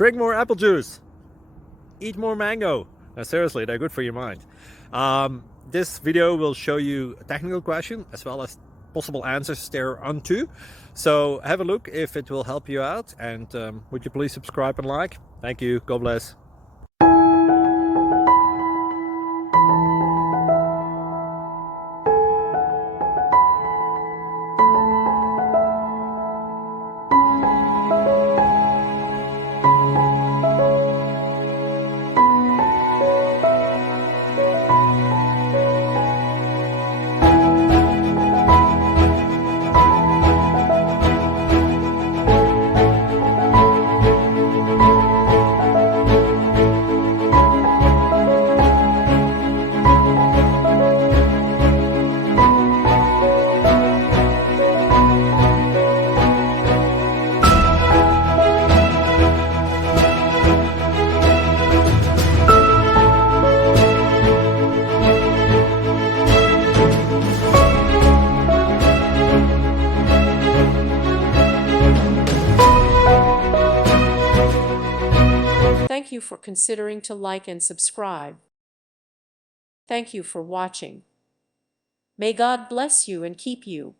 Drink more apple juice. Eat more mango. No, seriously, they're good for your mind. This video will show you a technical question as well as possible answers thereunto. So have a look if it will help you out, and would you please subscribe and like? Thank you. God bless. Thank you for considering to like and subscribe. Thank you for watching. May God bless you and keep you.